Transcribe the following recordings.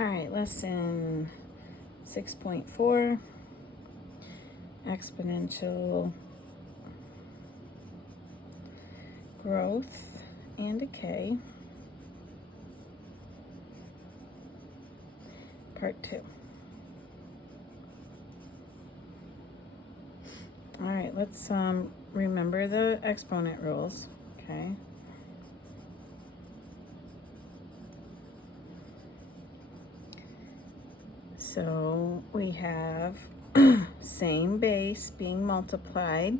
All right, lesson 6.4, exponential growth and decay, part 2. All right, let's remember the exponent rules, okay? So we have same base being multiplied,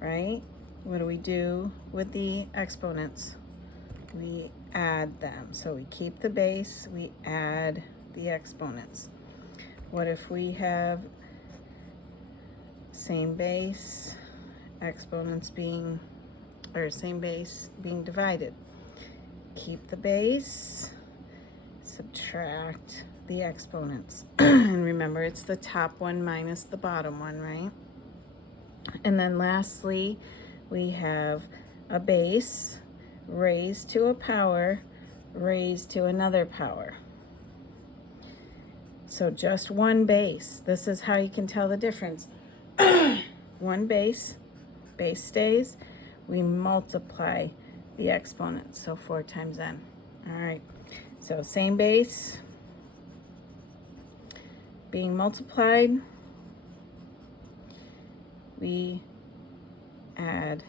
right? What do we do with the exponents? We add them. So we keep the base, we add the exponents. What if we have same base, exponents being, or same base being divided? Keep the base, subtract the exponents. And remember, it's the top one minus the bottom one, right? And then lastly, we have a base raised to a power raised to another power. So just one base. This is how you can tell the difference. One base stays, we multiply the exponents, so 4 times n. All right, so same base being multiplied, we add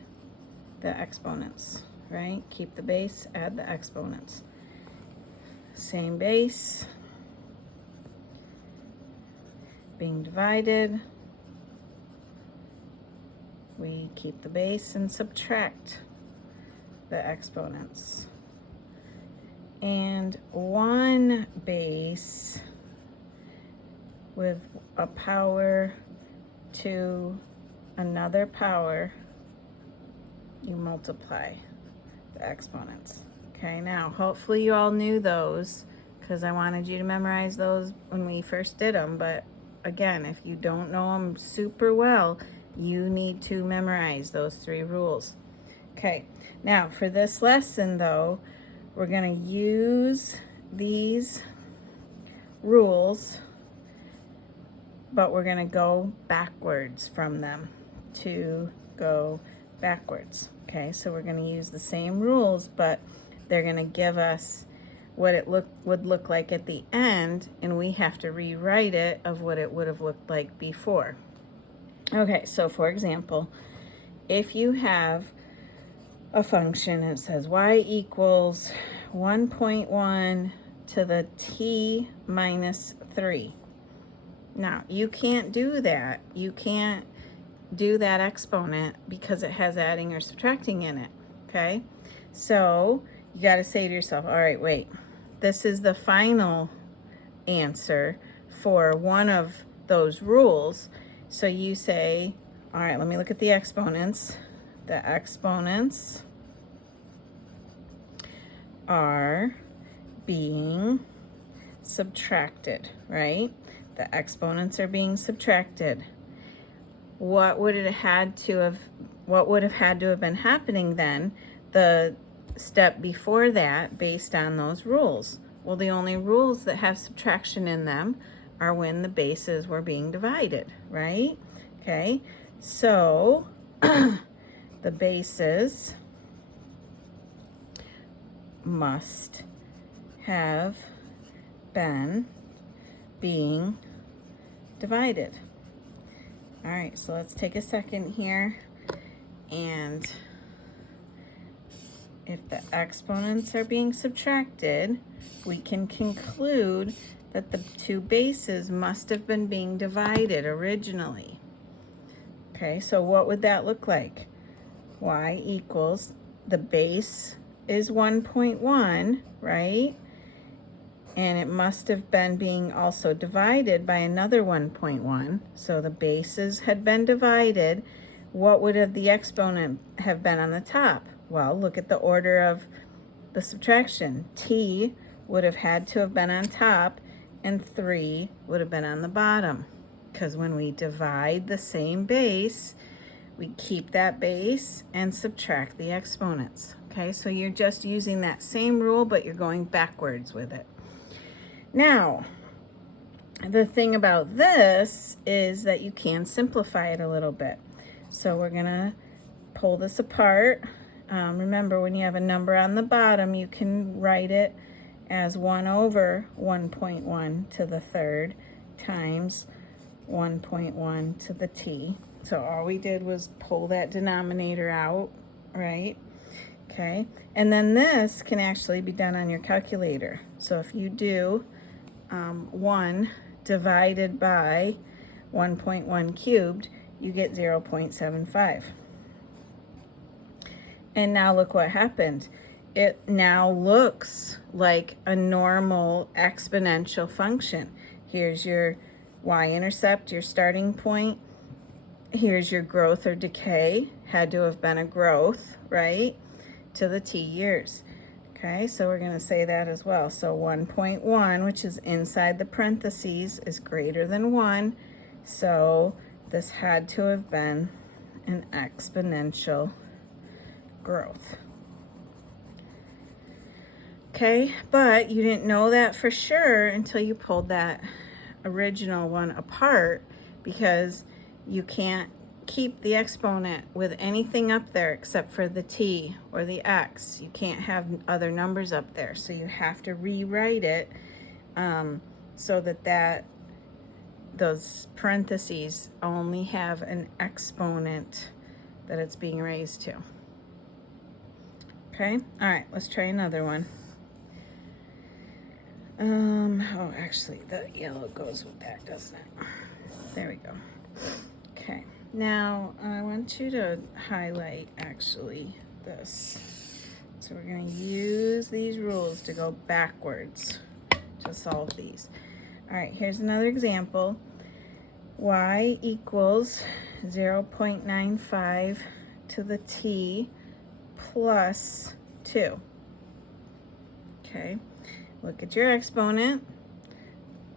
the exponents, right? Keep the base, add the exponents. Same base being divided, we keep the base and subtract the exponents. And one base with a power to another power, you multiply the exponents. Okay, now hopefully you all knew those because I wanted you to memorize those when we first did them. But again, if you don't know them super well, you need to memorize those 3 rules. Okay, now for this lesson though, we're going to use these rules, but we're going to go backwards from them to go backwards. Okay, so we're going to use the same rules, but they're going to give us what it would look like at the end, and we have to rewrite it of what it would have looked like before. Okay, so for example, if you have a function and it says y equals 1.1 to the t minus 3. Now, you can't do that. You can't do that exponent because it has adding or subtracting in it, okay? So you got to say to yourself, all right, wait, this is the final answer for one of those rules. So you say, all right, let me look at the exponents. The exponents are being subtracted, right? The exponents are being subtracted. What would have had to have been happening then, the step before that, based on those rules? Well, the only rules that have subtraction in them are when the bases were being divided, right? Okay, so the bases must have been being divided. All right, so let's take a second here, and if the exponents are being subtracted, we can conclude that the 2 bases must have been being divided originally. Okay, so what would that look like? Y equals, the base is 1.1, right? And it must have been being also divided by another 1.1. So the bases had been divided. What would have the exponent have been on the top? Well, look at the order of the subtraction. T would have had to have been on top, and 3 would have been on the bottom. Because when we divide the same base, we keep that base and subtract the exponents. Okay, so you're just using that same rule, but you're going backwards with it. Now, the thing about this is that you can simplify it a little bit. So we're gonna pull this apart. Remember, when you have a number on the bottom, you can write it as 1 over 1.1 to the third times 1.1 to the t. So all we did was pull that denominator out, right? Okay, and then this can actually be done on your calculator. So if you do 1 divided by 1.1 cubed, you get 0.75. And now look what happened. It now looks like a normal exponential function. Here's your y-intercept, your starting point. Here's your growth or decay. Had to have been a growth, right, to the t years. Okay, so we're going to say that as well. So 1.1, which is inside the parentheses, is greater than 1. So this had to have been an exponential growth. Okay, but you didn't know that for sure until you pulled that original one apart, because you can't keep the exponent with anything up there except for the t or the x. You can't have other numbers up there, so you have to rewrite it so that those parentheses only have an exponent that it's being raised to. Okay, all right, let's try another one. Oh, actually, the yellow goes with that, doesn't it? There we go. Okay, now I want you to highlight actually this. So we're going to use these rules to go backwards to solve these. All right, here's another example. Y equals 0.95 to the t plus 2. Okay, look at your exponent.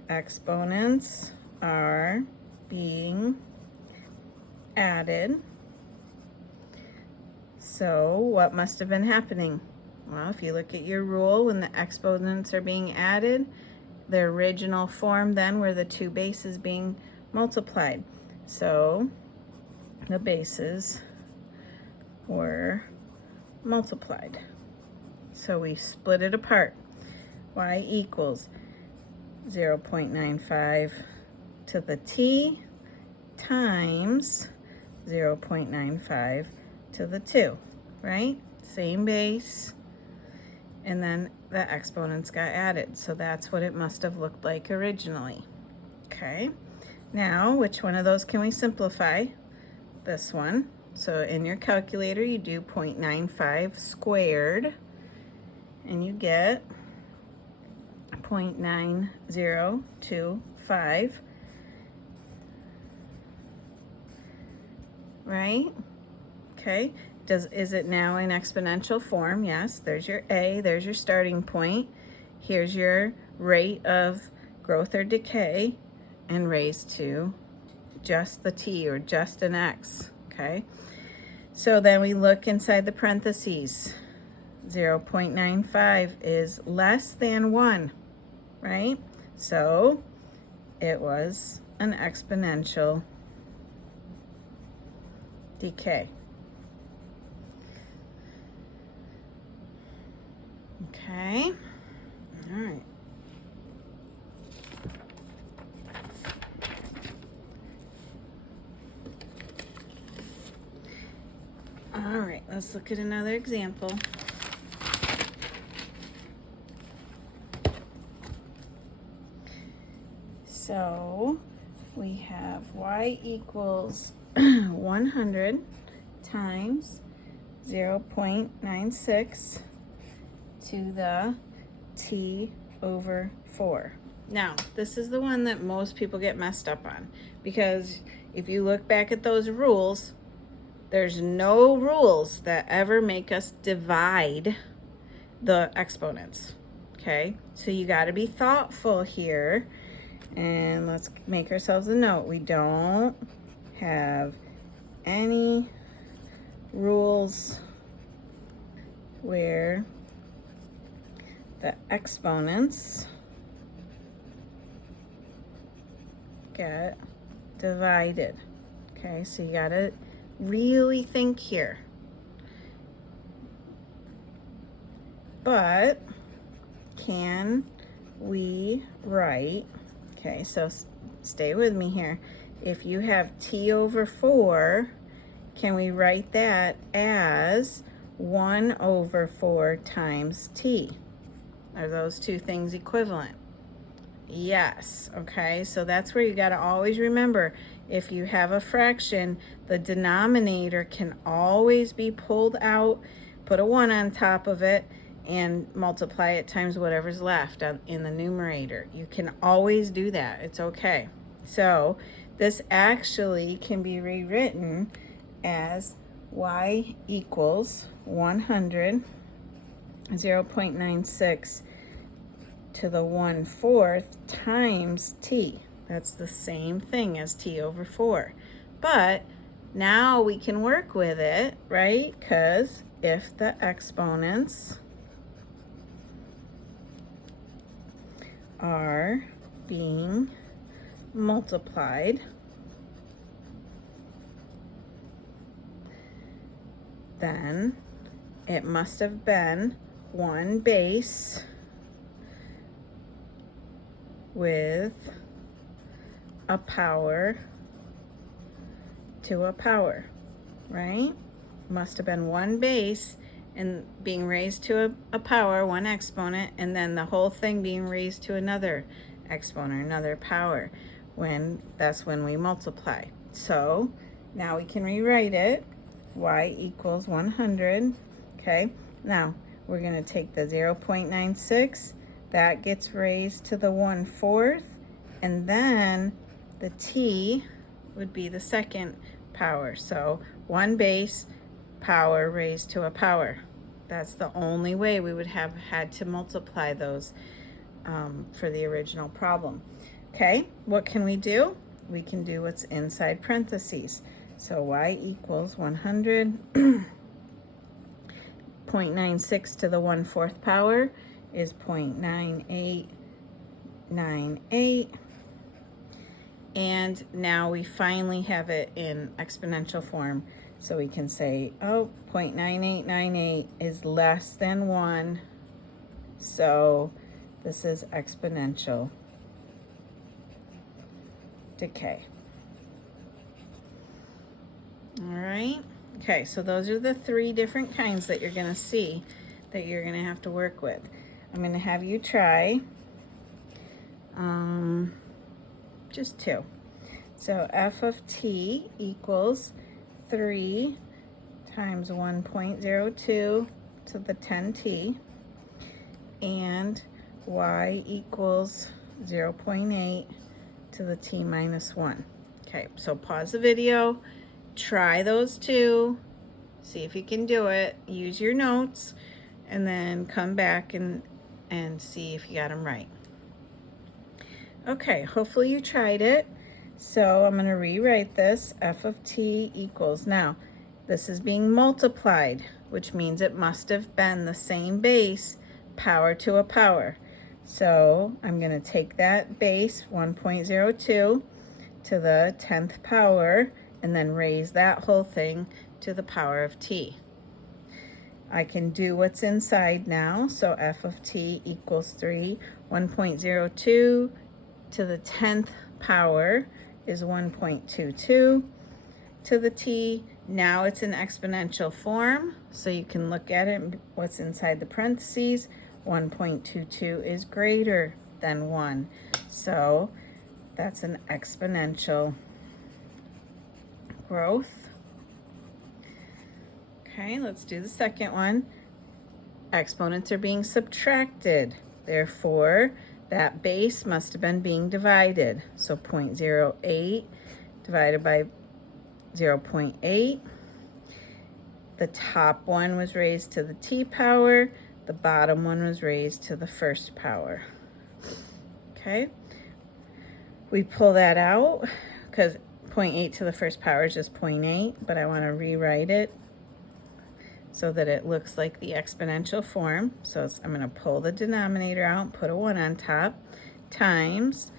Exponents are being added. So what must have been happening? Well, if you look at your rule, when the exponents are being added, the original form then were the two bases being multiplied. So the bases were multiplied. So we split it apart. Y equals 0.95 to the t times 0.95 to the 2, right? Same base. And then the exponents got added. So that's what it must have looked like originally. Okay. Now, which one of those can we simplify? This one. So in your calculator, you do 0.95 squared, and you get 0.9025, right? Okay, is it now in exponential form? Yes, there's your A, there's your starting point. Here's your rate of growth or decay, and raised to just the t or just an x, okay? So then we look inside the parentheses. 0.95 is less than 1, right? So it was an exponential decay. Okay, all right. All right, let's look at another example. So we have y equals 100 times 0.96 to the t over 4. Now, this is the one that most people get messed up on, because if you look back at those rules, there's no rules that ever make us divide the exponents, okay? So you got to be thoughtful here, and let's make ourselves a note. We don't have any rules where the exponents get divided. Okay, so you gotta really think here. But can we write, okay, so stay with me here. If you have t over 4, can we write that as 1 over 4 times t? Are those two things equivalent? Yes, okay, so that's where you got to always remember, if you have a fraction, the denominator can always be pulled out, put a 1 on top of it, and multiply it times whatever's left in the numerator. You can always do that. It's okay. So this actually can be rewritten as y equals 100, 0.96 to the 1/4 times t. That's the same thing as t over 4. But now we can work with it, right? Because if the exponents are being multiplied, then it must have been one base with a power to a power, right? Must have been one base and being raised to a power, one exponent, and then the whole thing being raised to another exponent, another power. That's when we multiply. So now we can rewrite it. Y equals 100. Okay, now we're going to take the 0.96, that gets raised to the 1/4, and then the t would be the second power. So one base, power raised to a power. That's the only way we would have had to multiply those for the original problem. Okay, what can we do? We can do what's inside parentheses. So y equals 100, 0.96 to the 1/4 power is 0.9898. And now we finally have it in exponential form. So we can say, oh, 0.9898 is less than 1. So this is exponential decay. All right. Okay, so those are the 3 different kinds that you're going to see that you're going to have to work with. I'm going to have you try just 2. So f of t equals 3 times 1.02 to the 10t, and y equals 0.8 to the t minus 1. Okay, so pause the video, try those 2, see if you can do it, use your notes, and then come back and see if you got them right. Okay, hopefully you tried it. So I'm going to rewrite this. F of t equals, now this is being multiplied, which means it must have been the same base, power to a power. So I'm going to take that base, 1.02, to the 10th power, and then raise that whole thing to the power of t. I can do what's inside now. So f of t equals 3. 1.02 to the 10th power is 1.22 to the t. Now it's in exponential form, so you can look at it, what's inside the parentheses. 1.22 is greater than 1. So that's an exponential growth. Okay, let's do the second one. Exponents are being subtracted. Therefore, that base must have been being divided. So 0.08 divided by 0.8. The top one was raised to the t power. The bottom one was raised to the first power. Okay. We pull that out because 0.8 to the first power is just 0.8, but I want to rewrite it so that it looks like the exponential form. So I'm going to pull the denominator out, put a 1 on top, times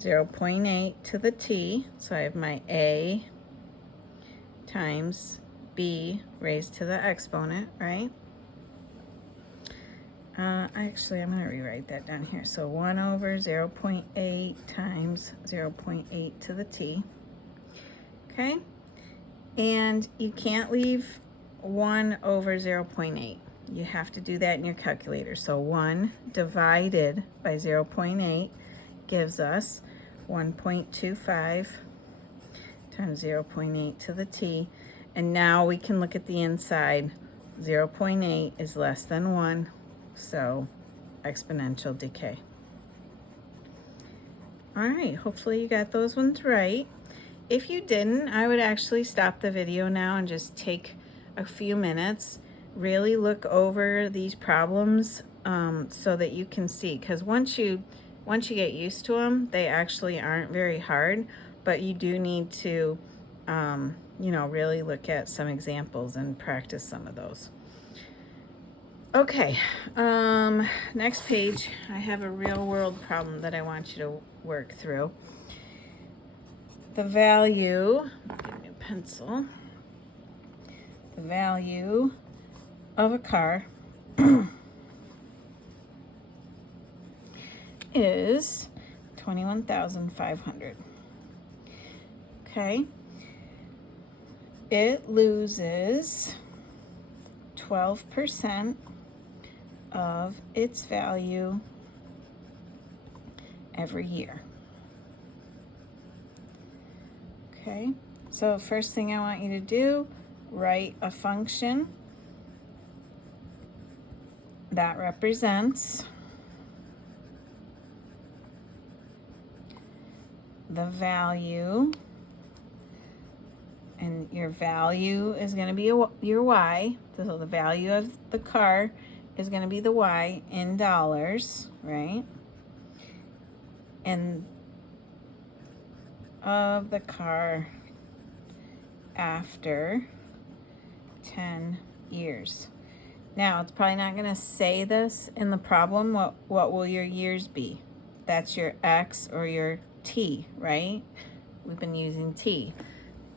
0.8 to the t, so I have my a times b raised to the exponent, right? Actually, I'm going to rewrite that down here. So 1 over 0.8 times 0.8 to the t. Okay? And you can't leave 1 over 0.8. You have to do that in your calculator. So 1 divided by 0.8 gives us 1.25 times 0.8 to the t. And now we can look at the inside. 0.8 is less than 1, so exponential decay. All right, hopefully you got those ones right. If you didn't, I would actually stop the video now and just take a few minutes, really look over these problems so that you can see, because once you get used to them, they actually aren't very hard, but you do need to you know, really look at some examples and practice some of those. Okay, next page, I have a real world problem that I want you to work through. The value, get a new pencil, the value of a car is $21,500. Okay, it loses 12% of its value every year. Okay, so first thing I want you to do, write a function that represents the value, and your value is going to be your y, so the value of the car is going to be the y in dollars, right? And of the car after 10 years. Now, it's probably not going to say this in the problem. What will your years be? That's your x or your t, right? We've been using t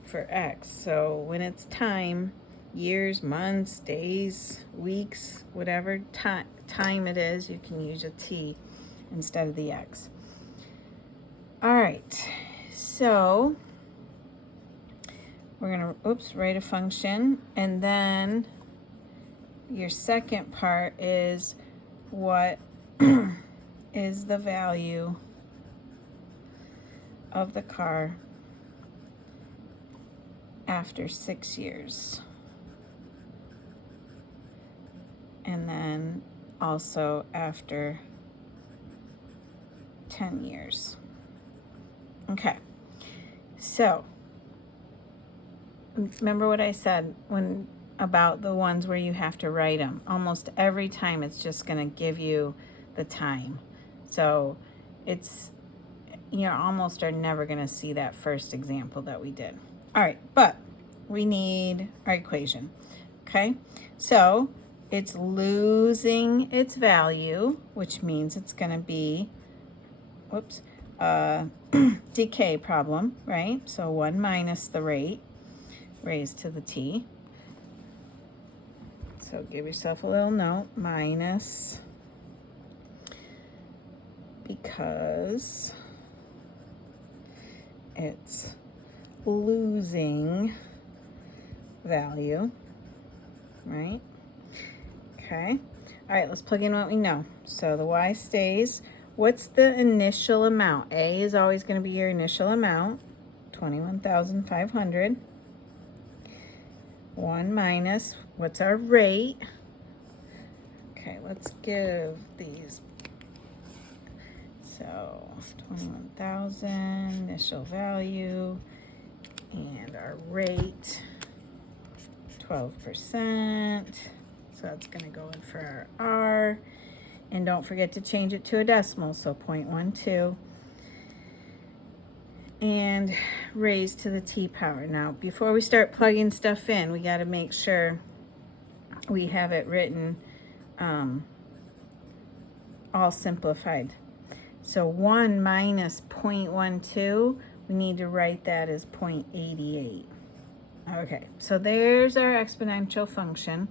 for x. So when it's time, years, months, days, weeks, whatever time it is, you can use a t instead of the x. All right, so we're gonna, write a function, and then your second part is what is the value of the car after 6 years. And then also after 10 years. Okay, so remember what I said about the ones where you have to write them. Almost every time it's just going to give you the time. So it's, you almost are never going to see that first example that we did. All right, but we need our equation. Okay, so it's losing its value, which means it's going to be, decay problem, right? So 1 minus the rate raised to the t. So give yourself a little note, minus, because it's losing value, right? Okay. All right, let's plug in what we know. So the y stays. What's the initial amount? A is always going to be your initial amount, 21,500. 1 minus, what's our rate? Okay, let's give these. So 21,000 initial value, and our rate 12%. So that's going to go in for our R. And don't forget to change it to a decimal, so 0.12. And raised to the t power. Now, before we start plugging stuff in, we got to make sure we have it written all simplified. So 1 minus 0.12, we need to write that as 0.88. Okay, so there's our exponential function.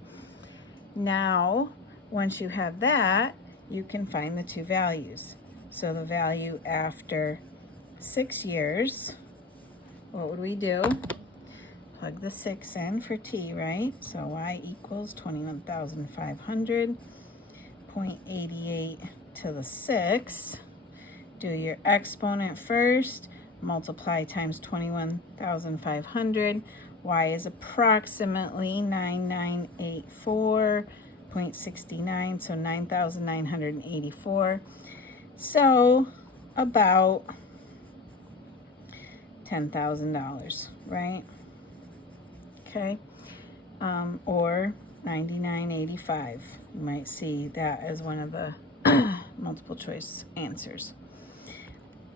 Now, once you have that, you can find the two values. So the value after 6 years, what would we do? Plug the 6 in for t, right? So y equals 21,500, 0.88 to the 6. Do your exponent first, multiply times 21,500. Y is approximately 9984.69, so 9,984. So about $10,000, right? Okay, or 99.85. You might see that as one of the multiple choice answers.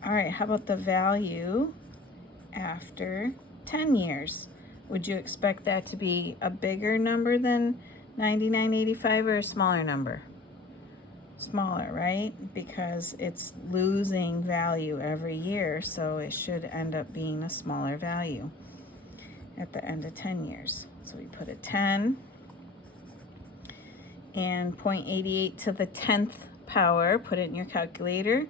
All right, how about the value after 10 years? Would you expect that to be a bigger number than 99.85 or a smaller number? Smaller, right? Because it's losing value every year, so it should end up being a smaller value at the end of 10 years. So we put a 10 and 0.88 to the 10th power, put it in your calculator,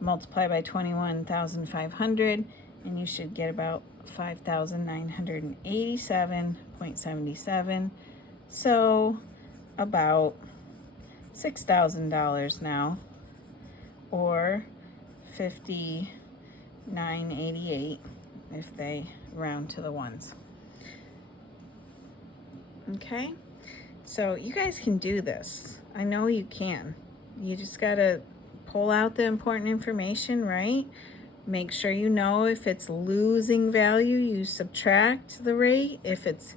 multiply by 21,500, and you should get about 5,987.77. So about $6,000 now, or 59.88 if they round to the ones. Okay, so you guys can do this. I know you can. You just gotta pull out the important information, right? Make sure you know if it's losing value, you subtract the rate. If it's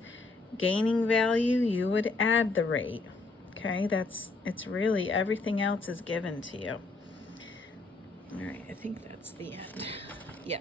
gaining value, you would add the rate. Okay, it's really, everything else is given to you. All right, I think that's the end. Yeah.